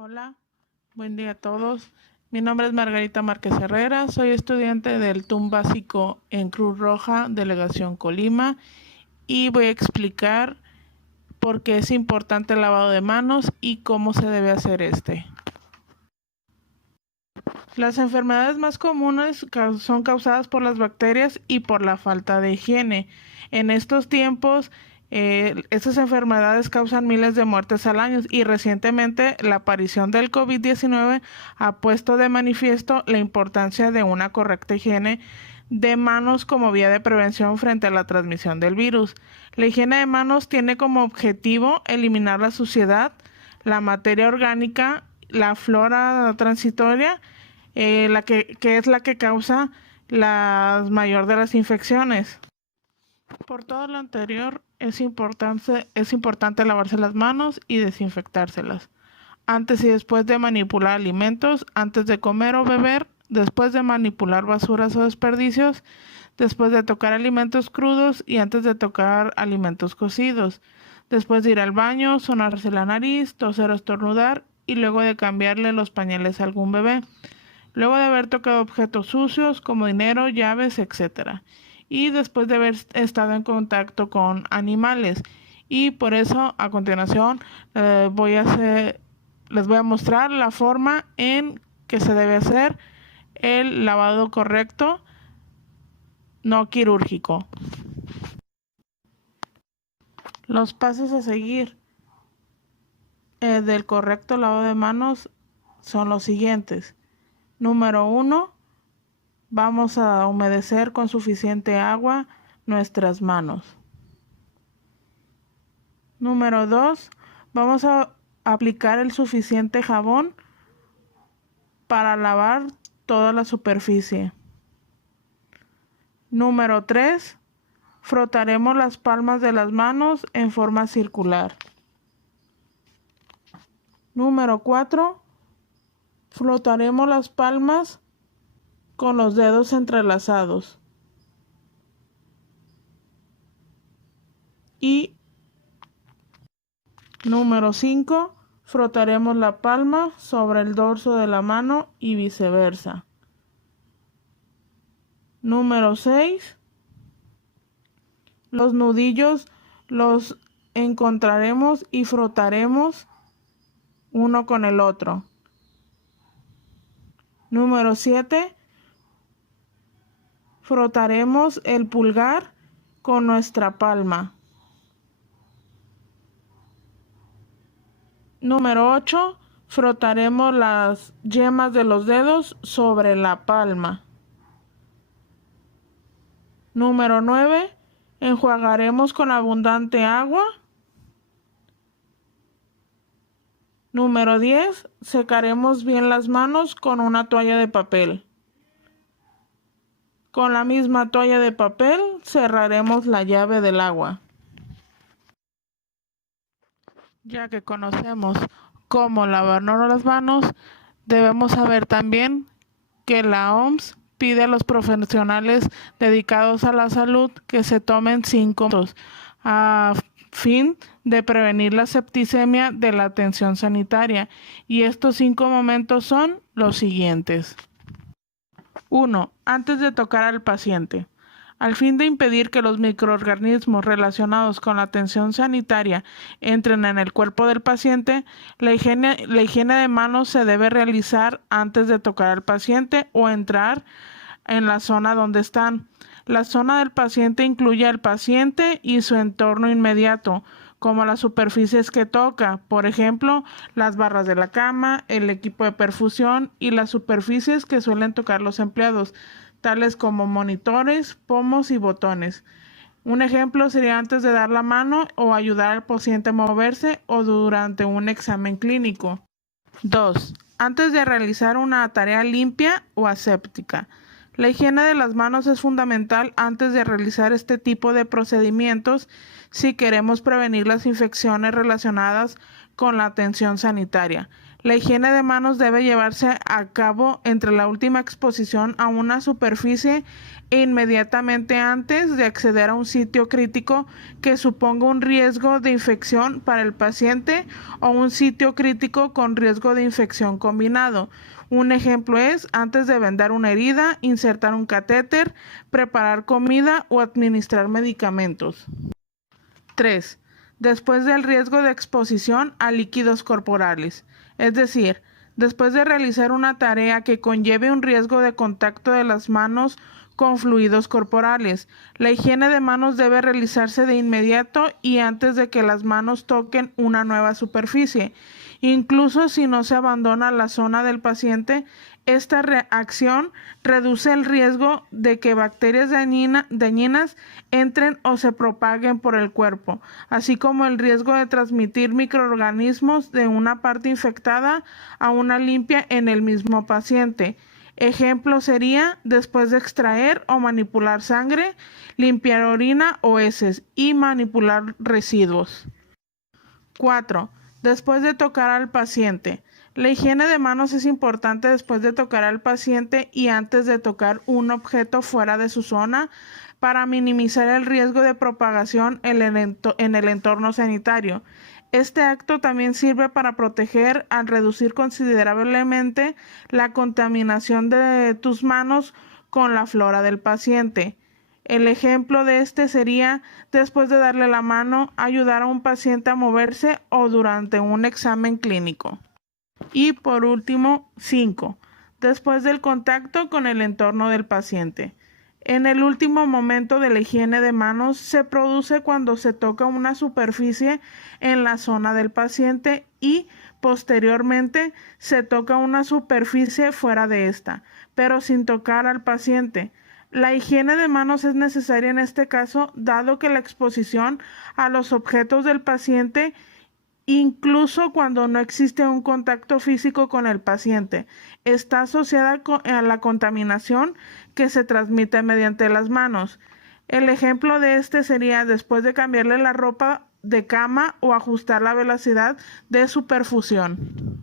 Hola, buen día a todos. Mi nombre es Margarita Márquez Herrera, soy estudiante del TUM básico en Cruz Roja, Delegación Colima, y voy a explicar por qué es importante el lavado de manos y cómo se debe hacer este. Las enfermedades más comunes son causadas por las bacterias y por la falta de higiene. En estos tiempos, estas enfermedades causan miles de muertes al año y recientemente la aparición del COVID-19 ha puesto de manifiesto la importancia de una correcta higiene de manos como vía de prevención frente a la transmisión del virus. La higiene de manos tiene como objetivo eliminar la suciedad, la materia orgánica, la flora transitoria, que es la que causa la mayor de las infecciones. Por todo lo anterior, es importante lavarse las manos y desinfectárselas. Antes y después de manipular alimentos, antes de comer o beber, después de manipular basuras o desperdicios, después de tocar alimentos crudos y antes de tocar alimentos cocidos, después de ir al baño, sonarse la nariz, toser o estornudar y luego de cambiarle los pañales a algún bebé, luego de haber tocado objetos sucios como dinero, llaves, etc. Y después de haber estado en contacto con animales. Y por eso a continuación les voy a mostrar la forma en que se debe hacer el lavado correcto, no quirúrgico. Los pasos a seguir del correcto lavado de manos son los siguientes. Número 1. Vamos a humedecer con suficiente agua nuestras manos. Número 2. Vamos a aplicar el suficiente jabón para lavar toda la superficie. Número 3. Frotaremos las palmas de las manos en forma circular. Número 4. Frotaremos las palmas con los dedos entrelazados. Y número 5. Frotaremos la palma sobre el dorso de la mano y viceversa. Número 6. Los nudillos los encontraremos y frotaremos uno con el otro. Número 7. Frotaremos el pulgar con nuestra palma. Número 8. Frotaremos las yemas de los dedos sobre la palma. Número 9. Enjuagaremos con abundante agua. Número 10. Secaremos bien las manos con una toalla de papel. Con la misma toalla de papel cerraremos la llave del agua. Ya que conocemos cómo lavarnos las manos, debemos saber también que la OMS pide a los profesionales dedicados a la salud que se tomen 5 minutos a fin de prevenir la septicemia de la atención sanitaria. Y estos 5 momentos son los siguientes. 1. Antes de tocar al paciente. Al fin de impedir que los microorganismos relacionados con la atención sanitaria entren en el cuerpo del paciente, la higiene de manos se debe realizar antes de tocar al paciente o entrar en la zona donde están. La zona del paciente incluye al paciente y su entorno inmediato, como las superficies que toca, por ejemplo, las barras de la cama, el equipo de perfusión y las superficies que suelen tocar los empleados, tales como monitores, pomos y botones. Un ejemplo sería antes de dar la mano o ayudar al paciente a moverse o durante un examen clínico. 2. Antes de realizar una tarea limpia o aséptica. La higiene de las manos es fundamental antes de realizar este tipo de procedimientos si queremos prevenir las infecciones relacionadas con la atención sanitaria. La higiene de manos debe llevarse a cabo entre la última exposición a una superficie e inmediatamente antes de acceder a un sitio crítico que suponga un riesgo de infección para el paciente o un sitio crítico con riesgo de infección combinado. Un ejemplo es antes de vendar una herida, insertar un catéter, preparar comida o administrar medicamentos. 3. Después del riesgo de exposición a líquidos corporales, es decir, después de realizar una tarea que conlleve un riesgo de contacto de las manos con fluidos corporales. La higiene de manos debe realizarse de inmediato y antes de que las manos toquen una nueva superficie. Incluso si no se abandona la zona del paciente, esta reacción reduce el riesgo de que bacterias dañinas entren o se propaguen por el cuerpo, así como el riesgo de transmitir microorganismos de una parte infectada a una limpia en el mismo paciente. Ejemplo sería después de extraer o manipular sangre, limpiar orina o heces y manipular residuos. 4. Después de tocar al paciente. La higiene de manos es importante después de tocar al paciente y antes de tocar un objeto fuera de su zona para minimizar el riesgo de propagación en el entorno sanitario. Este acto también sirve para proteger al reducir considerablemente la contaminación de tus manos con la flora del paciente. El ejemplo de este sería después de darle la mano, ayudar a un paciente a moverse o durante un examen clínico. Y por último, 5. Después del contacto con el entorno del paciente. En el último momento de la higiene de manos se produce cuando se toca una superficie en la zona del paciente y posteriormente se toca una superficie fuera de esta, pero sin tocar al paciente. La higiene de manos es necesaria en este caso, dado que la exposición a los objetos del paciente incluso cuando no existe un contacto físico con el paciente, está asociada a la contaminación que se transmite mediante las manos. El ejemplo de este sería después de cambiarle la ropa de cama o ajustar la velocidad de su perfusión.